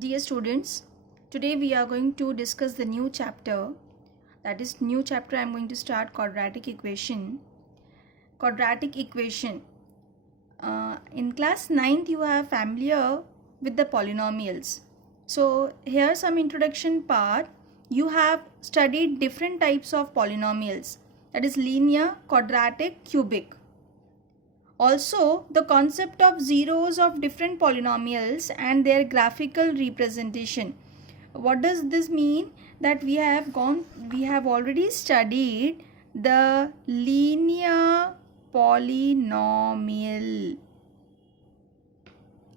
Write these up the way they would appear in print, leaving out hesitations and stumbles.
Dear students, today we are going to discuss the new chapter. That is new chapter I am going to start quadratic equation. Quadratic equation. In class 9th you are familiar with the polynomials. So here some introduction part. You have studied different types of polynomials. That is linear, quadratic, cubic. Also, the concept of zeros of different polynomials and their graphical representation. What does this mean? That we have already studied the linear polynomial.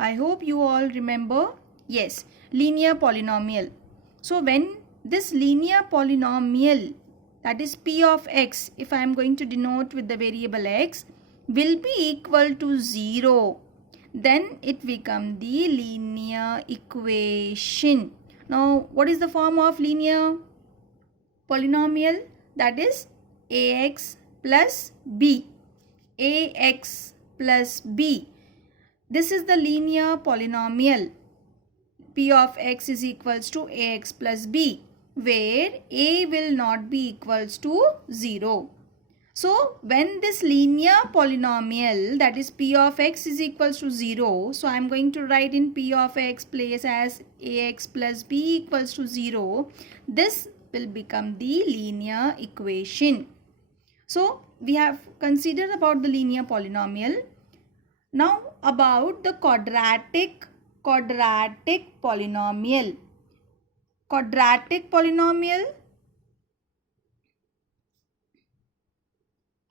I hope you all remember. Yes, linear polynomial. So when this linear polynomial, that is p of x, if I am going to denote with the variable x, will be equal to 0, then it becomes the linear equation. Now, what is the form of linear polynomial? That is ax plus b. Ax plus b. This is the linear polynomial. P of x is equals to ax plus b, where a will not be equals to 0. So, when this linear polynomial, that is p of x is equals to 0, so I am going to write in p of x place as ax plus b equals to 0, this will become the linear equation. So, we have considered about the linear polynomial. Now, about the quadratic polynomial. Quadratic polynomial.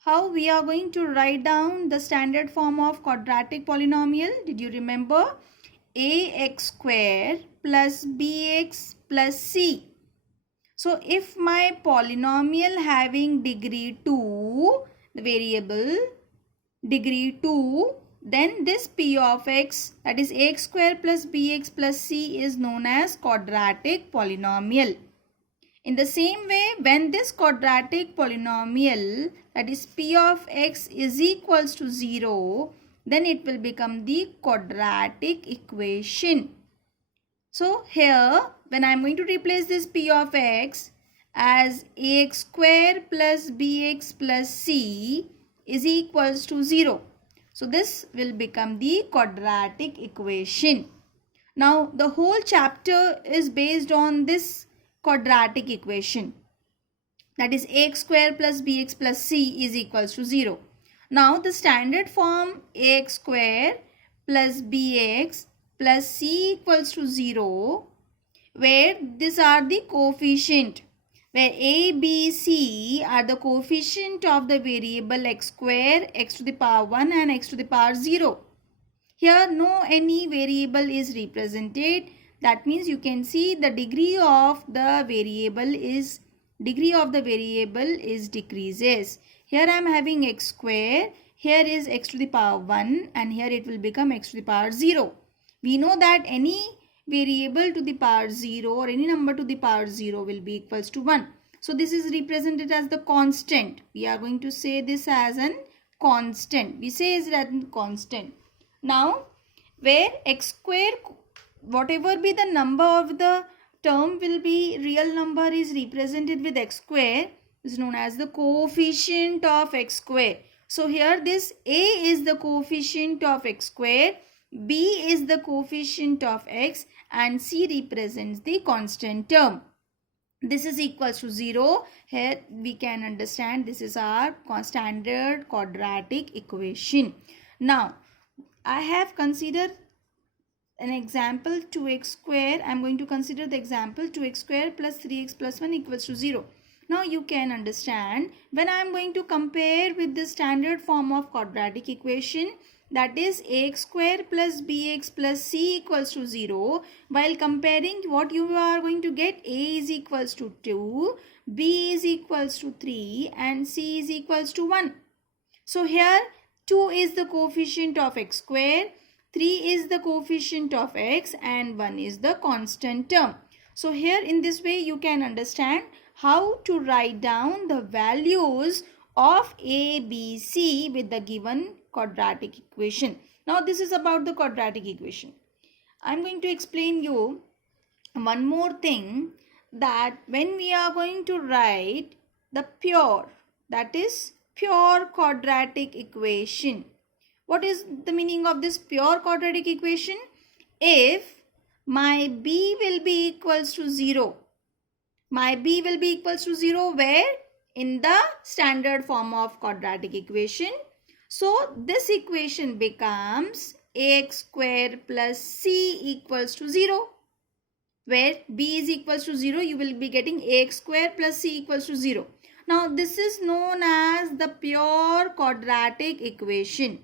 How we are going to write down the standard form of quadratic polynomial? Did you remember? Ax square plus bx plus c. So if my polynomial having degree 2, the variable degree 2, then this p of x, that is ax square plus bx plus c, is known as quadratic polynomial. In the same way, when this quadratic polynomial, that is p of x is equals to 0, then it will become the quadratic equation. So here, when I am going to replace this p of x as ax square plus bx plus c is equals to 0. So this will become the quadratic equation. Now the whole chapter is based on this quadratic equation, that is ax square plus bx plus c is equals to 0. Now the standard form ax square plus bx plus c equals to 0, where these are the coefficient, where a, b, c are the coefficient of the variable x square, x to the power 1 and x to the power 0. Here no any variable is represented. That means you can see the degree of the variable is decreases. Here I am having x square, here is x to the power 1 and here it will become x to the power 0. We know that any variable to the power 0 or any number to the power 0 will be equals to 1. So this is represented as the constant. We are going to say this as an constant. We say is as a constant. Now, where x square, whatever be the number of the term will be real number is represented with x square, is known as the coefficient of x square. So here this a is the coefficient of x square, b is the coefficient of x and c represents the constant term. This is equals to 0. Here we can understand this is our standard quadratic equation. Now I have considered an example 2x square. I am going to consider the example 2x square plus 3x plus 1 equals to 0. Now you can understand when I am going to compare with the standard form of quadratic equation, that is ax square plus bx plus c equals to 0. While comparing, what you are going to get, a is equals to 2, b is equals to 3 and c is equals to 1. So here 2 is the coefficient of x square, 3 is the coefficient of x and 1 is the constant term. So here in this way you can understand how to write down the values of a, b, c with the given quadratic equation. Now this is about the quadratic equation. I am going to explain you one more thing, that when we are going to write the pure, that is pure quadratic equation, what is the meaning of this pure quadratic equation? If my b will be equals to 0, my b will be equals to 0 where? In the standard form of quadratic equation. So this equation becomes ax square plus c equals to 0. Where b is equals to 0, you will be getting ax square plus c equals to 0. Now this is known as the pure quadratic equation.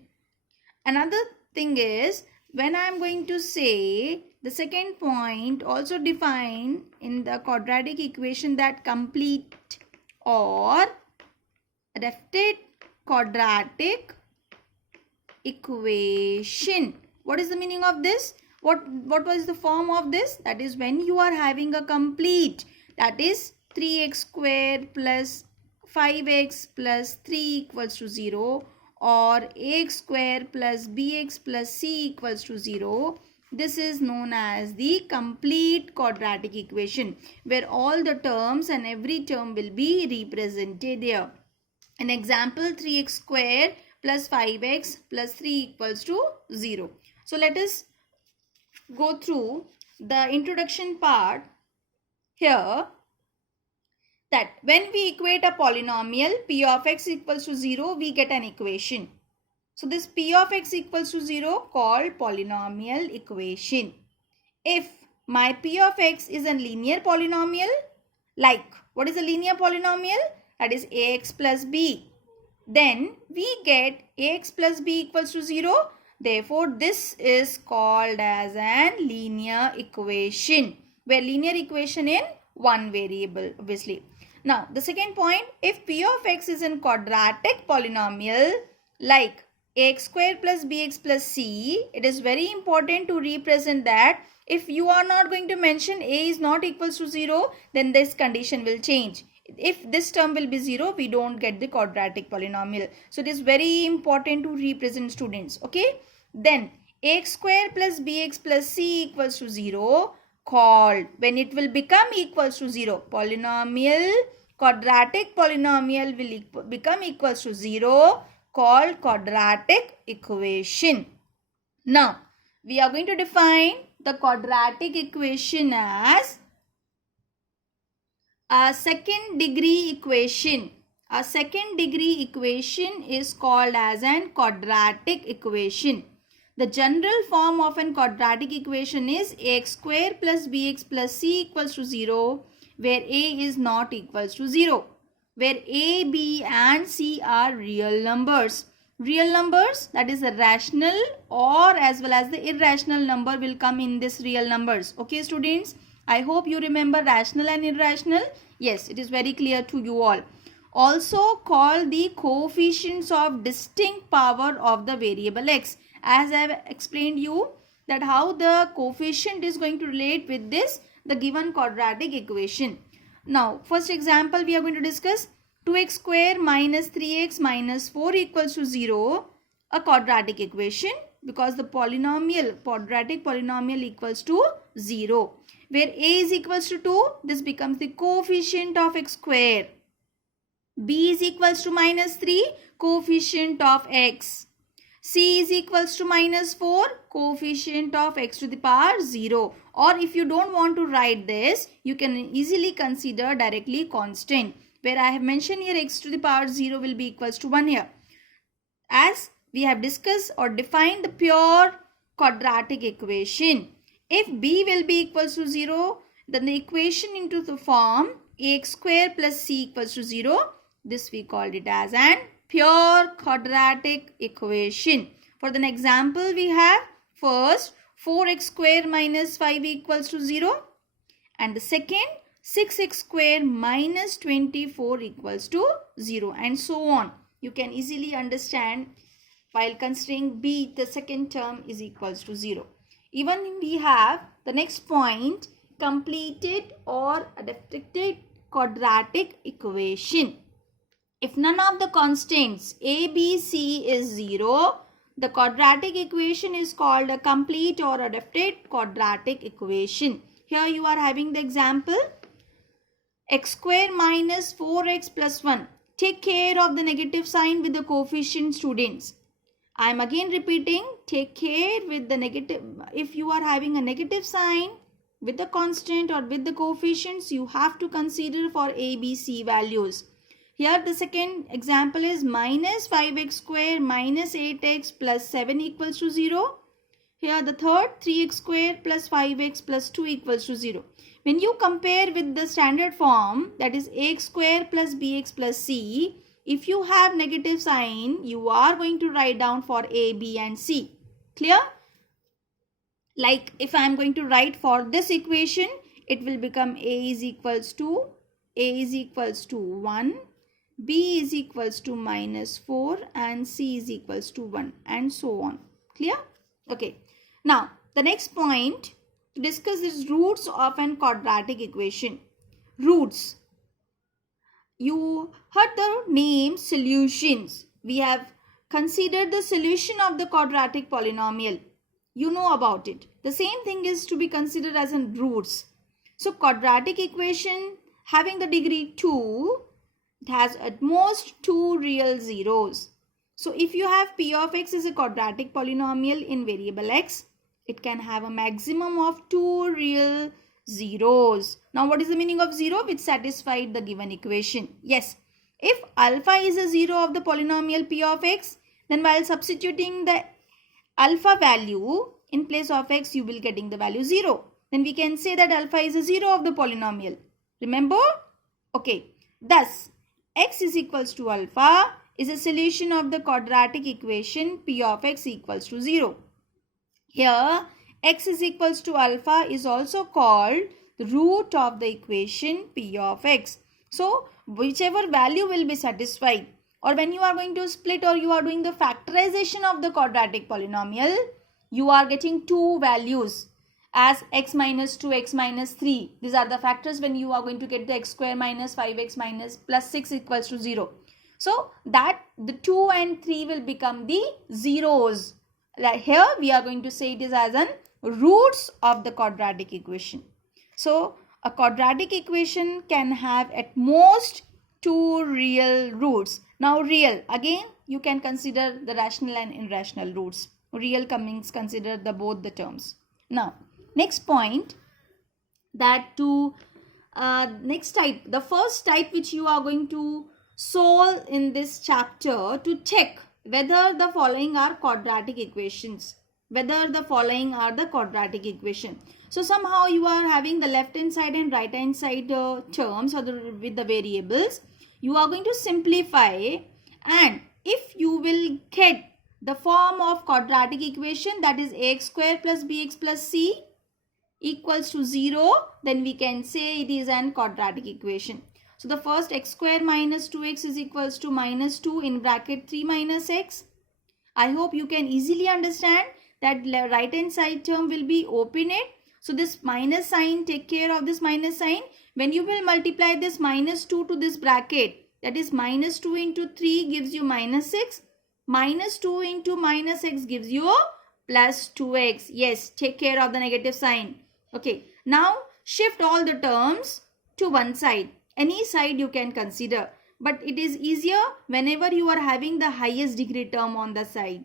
Another thing is, when I am going to say the second point also define in the quadratic equation, that complete or adapted quadratic equation. What is the meaning of this? What was the form of this? That is when you are having a complete, that is 3x square plus 5x plus 3 equals to 0, or ax square plus bx plus c equals to 0. This is known as the complete quadratic equation, where all the terms and every term will be represented here. An example, 3x square plus 5x plus 3 equals to 0. So let us go through the introduction part here, that when we equate a polynomial p of x equals to 0, we get an equation. So this p of x equals to 0 called polynomial equation. If my p of x is a linear polynomial, like what is a linear polynomial? That is ax plus b. Then we get ax plus b equals to 0. Therefore, this is called as an linear equation, where linear equation in one variable, obviously. Now, the second point, if p of x is a quadratic polynomial like ax square plus bx plus c, it is very important to represent that if you are not going to mention a is not equals to 0, then this condition will change. If this term will be 0, we don't get the quadratic polynomial. So it is very important to represent, students. Okay. Then ax square plus bx plus c equals to 0 called, when it will become equals to 0, polynomial, quadratic polynomial will become equals to 0, called quadratic equation. Now we are going to define the quadratic equation as a second degree equation. A second degree equation is called as an quadratic equation. The general form of an quadratic equation is ax square plus bx plus c equals to 0, where a is not equals to 0, where a, b and c are real numbers. Real numbers, that is a rational or as well as the irrational number will come in this real numbers. Okay, students, I hope you remember rational and irrational. Yes, it is very clear to you all. Also called the coefficients of distinct power of the variable x. As I have explained you that how the coefficient is going to relate with this, the given quadratic equation. Now, first example we are going to discuss, 2x square minus 3x minus 4 equals to 0, a quadratic equation, because the polynomial, quadratic polynomial equals to 0. Where a is equals to 2, this becomes the coefficient of x square. b is equals to minus 3, coefficient of x. c is equals to minus 4, coefficient of x to the power 0. Or if you don't want to write this, you can easily consider directly constant, where I have mentioned here x to the power 0 will be equals to 1 here. As we have discussed or defined the pure quadratic equation, if b will be equals to 0, then the equation into the form ax square plus c equals to 0, this we called it as an pure quadratic equation. For the example we have, first 4x square minus 5 equals to 0, and the second 6x square minus 24 equals to 0, and so on. You can easily understand while considering b, the second term is equals to 0. Even we have the next point, completed or adapted quadratic equation. If none of the constants a, b, c is 0, the quadratic equation is called a complete or adapted quadratic equation. Here you are having the example x square minus 4x plus 1. Take care of the negative sign with the coefficient, students. I am again repeating, take care with the negative. If you are having a negative sign with the constant or with the coefficients, you have to consider for A, B, C values. Here the second example is minus 5x square minus 8x plus 7 equals to 0. Here the third, 3x square plus 5x plus 2 equals to 0. When you compare with the standard form, that is ax square plus bx plus c, if you have negative sign, you are going to write down for A, B and C. Clear? Like if I am going to write for this equation, it will become A is equals to 1, B is equals to minus 4 and C is equals to 1 and so on. Clear? Okay. Now, the next point to discuss is roots of an quadratic equation. Roots. You heard the name solutions. We have considered the solution of the quadratic polynomial. You know about it. The same thing is to be considered as in roots. So, quadratic equation having the degree 2, it has at most 2 real zeros. So, if you have p of x is a quadratic polynomial in variable x, it can have a maximum of 2 real zeros. Now, what is the meaning of 0? Which satisfied the given equation. Yes, if alpha is a 0 of the polynomial p of x, then while substituting the alpha value in place of x, you will getting the value 0. Then we can say that alpha is a 0 of the polynomial. Remember? Okay. Thus, x is equals to alpha is a solution of the quadratic equation p of x equals to 0. Here, x is equals to alpha is also called the root of the equation p of x. So, whichever value will be satisfied, or when you are going to split or you are doing the factorization of the quadratic polynomial, you are getting two values as x minus 2, x minus 3. These are the factors when you are going to get the x square minus 5x minus plus 6 equals to 0. So, that the 2 and 3 will become the zeros. Like here we are going to say it is as an roots of the quadratic equation. So, a quadratic equation can have at most 2 real roots. Now, real, again you can consider the rational and irrational roots. Real means consider the both the terms. Now, next point, that to next type, the first type which you are going to solve in this chapter to check whether the following are quadratic equations. Whether the following are the quadratic equation. So somehow you are having the left hand side and right hand side terms or with the variables. You are going to simplify, and if you will get the form of quadratic equation, that is ax square plus bx plus c equals to 0, then we can say it is an quadratic equation. So the first x square minus 2x is equals to minus 2 in bracket 3 minus x. I hope you can easily understand that right hand side term will be open it. So this minus sign, take care of this minus sign. When you will multiply this minus 2 to this bracket, that is minus 2 into 3 gives you minus 6. Minus 2 into minus x gives you plus 2x. Yes, take care of the negative sign. Okay, now shift all the terms to one side. Any side you can consider, but it is easier whenever you are having the highest degree term on the side.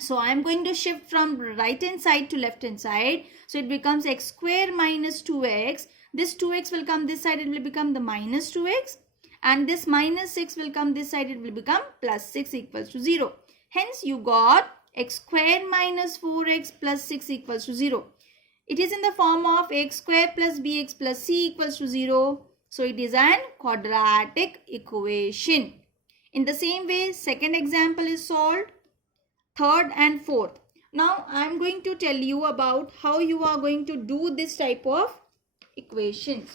So I am going to shift from right hand side to left hand side. So it becomes x square minus 2x. This 2x will come this side, it will become the minus 2x. And this minus 6 will come this side, it will become plus 6 equals to 0. Hence you got x square minus 4x plus 6 equals to 0. It is in the form of x square plus bx plus c equals to 0. So it is an quadratic equation. In the same way, second example is solved. Third and fourth. Now I am going to tell you about how you are going to do this type of equations.